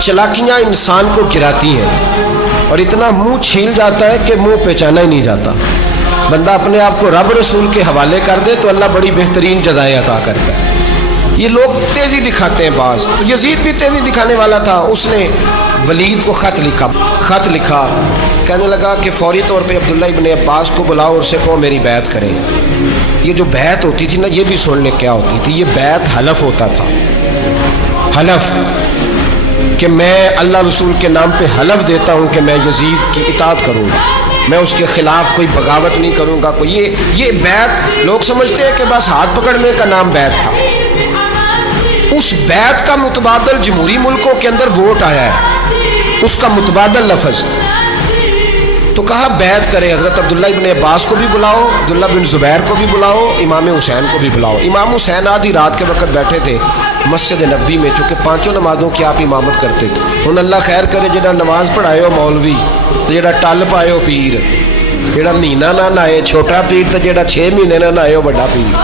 چلاکیاں انسان کو گراتی ہیں اور اتنا منہ چھیل جاتا ہے کہ منہ پہچانا ہی نہیں جاتا. بندہ اپنے آپ کو رب رسول کے حوالے کر دے تو اللہ بڑی بہترین جزائیں عطا کرتا ہے. یہ لوگ تیزی دکھاتے ہیں بعض. تو یزید بھی تیزی دکھانے والا تھا. اس نے ولید کو خط لکھا کہنے لگا کہ فوری طور پہ عبداللہ ابن عباس کو بلاؤ اور اسے کہو میری بیعت کریں. یہ جو بیعت ہوتی تھی نا، یہ بھی سن لے کیا ہوتی تھی. یہ بیعت حلف ہوتا تھا. حلف کہ میں اللہ رسول کے نام پہ حلف دیتا ہوں کہ میں یزید کی اطاعت کروں گا، میں اس کے خلاف کوئی بغاوت نہیں کروں گا. کوئی یہ بیعت لوگ سمجھتے ہیں کہ بس ہاتھ پکڑنے کا نام بیعت تھا. اس بیعت کا متبادل جمہوری ملکوں کے اندر ووٹ آیا ہے، اس کا متبادل لفظ. تو کہا بیعت کرے. حضرت عبداللہ ابن عباس کو بھی بلاؤ، عبداللہ بن زبیر کو بھی بلاؤ، امام حسین کو بھی بلاؤ. امام حسین آدھی رات کے وقت بیٹھے تھے مسجد نبوی میں، چونکہ پانچوں نمازوں کی آپ امامت کرتے تھے. ہن اللہ خیر کرے جڑا نماز پڑھائے ہو مولوی تو جڑا ٹل پائے ہو پیر، جڑا مہینہ نہ نہائے چھوٹا پیر، تو جڑا 6 مہینے نہ نہائے ہو بڑا پیر.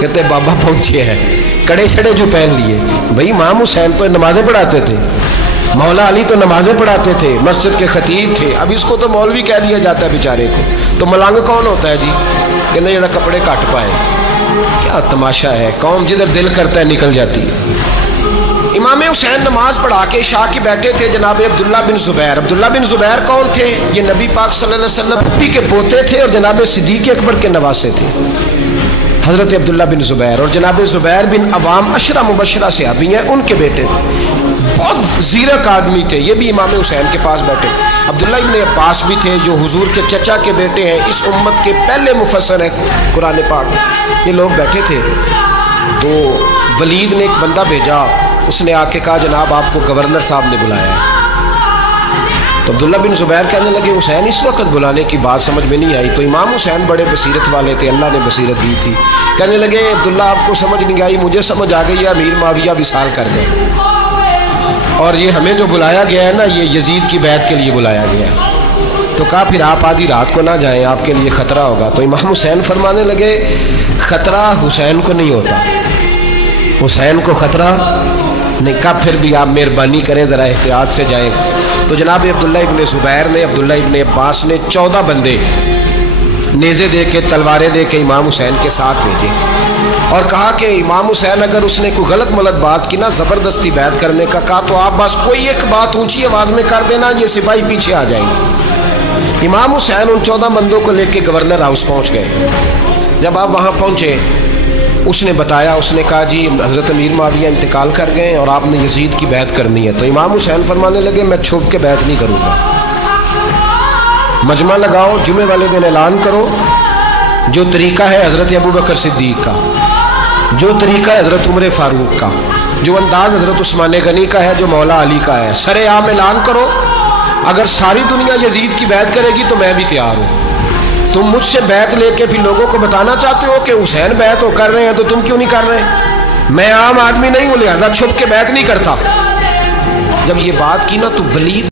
کہتے بابا پہنچے ہیں، کڑے چھڑے جو پہن لیے. بھائی امام حسین تو نمازیں پڑھاتے تھے، مولا علی تو نمازیں پڑھاتے تھے، مسجد کے خطیب تھے. اب اس کو تو مولوی کہہ دیا جاتا ہے بیچارے کو. تو ملنگ کون ہوتا ہے جی؟ کہ نہیں، جڑا کپڑے کٹ پائے. کیا تماشا ہے، قوم جدھر دل کرتا ہے نکل جاتی ہے. امام حسین نماز پڑھا کے عشاء کی بیٹھے تھے. جناب عبداللہ بن زبیر. عبداللہ بن زبیر کون تھے؟ یہ نبی پاک صلی اللہ علیہ وسلم پھپھی کے پوتے تھے اور جناب صدیق اکبر کے نواسے تھے، حضرت عبداللہ بن زبیر. اور جناب زبیر بن عوام عشرہ مبشرہ صحابی ہیں، ان کے بیٹے تھے. بہت زیرک آدمی تھے. یہ بھی امام حسین کے پاس بیٹھے. عبداللہ ابن عباس بھی تھے جو حضور کے چچا کے بیٹے ہیں، اس امت کے پہلے مفسر ہیں قرآن پاک. یہ لوگ بیٹھے تھے. تو ولید نے ایک بندہ بھیجا. اس نے آ کے کہا جناب آپ کو گورنر صاحب نے بلایا ہے. تو عبداللہ بن زبیر کہنے لگے حسین اس وقت بلانے کی بات سمجھ میں نہیں آئی. تو امام حسین بڑے بصیرت والے تھے، اللہ نے بصیرت دی تھی. کہنے لگے عبداللہ آپ کو سمجھ نہیں آئی، مجھے سمجھ آ گئی ہے، امیر معاویہ وصال کر گئے اور یہ ہمیں جو بلایا گیا ہے نا، یہ یزید کی بیعت کے لیے بلایا گیا ہے. تو کہا پھر آپ آدھی رات کو نہ جائیں، آپ کے لیے خطرہ ہوگا. تو امام حسین فرمانے لگے خطرہ حسین کو نہیں ہوتا، حسین کو خطرہ نہیں. کہا پھر بھی آپ مہربانی کریں ذرا احتیاط سے جائیں. تو جناب عبداللہ ابن زبیر نے، عبداللہ ابن عباس نے 14 بندے نیزے دے کے، تلواریں دے کے امام حسین کے ساتھ بھیجے اور کہا کہ امام حسین اگر اس نے کوئی غلط ملت بات کی نا، زبردستی بیعت کرنے کا کہا تو آپ بس کوئی ایک بات اونچی آواز میں کر دینا، یہ سپاہی پیچھے آ جائیں گے. امام حسین ان 14 بندوں کو لے کے گورنر ہاؤس پہنچ گئے. جب آپ وہاں پہنچے اس نے بتایا، اس نے کہا جی حضرت امیر معاویہ انتقال کر گئے اور آپ نے یزید کی بیعت کرنی ہے. تو امام حسین فرمانے لگے میں چھپ کے بیعت نہیں کروں گا. مجمع لگاؤ، جمعے والے دن اعلان کرو. جو طریقہ ہے حضرت ابوبکر صدیق کا، جو طریقہ ہے حضرت عمر فاروق کا، جو انداز حضرت عثمان غنی کا ہے، جو مولا علی کا ہے، سر عام اعلان کرو. اگر ساری دنیا یزید کی بیعت کرے گی تو میں بھی تیار ہوں. تم مجھ سے بیعت لے کے پھر لوگوں کو بتانا چاہتے ہو کہ حسین بیعت ہو کر رہے ہیں تو تم کیوں نہیں کر رہے؟ میں عام آدمی نہیں ہوں، لہذا چھپ کے بیعت نہیں کرتا. جب یہ بات کی نا تو ولید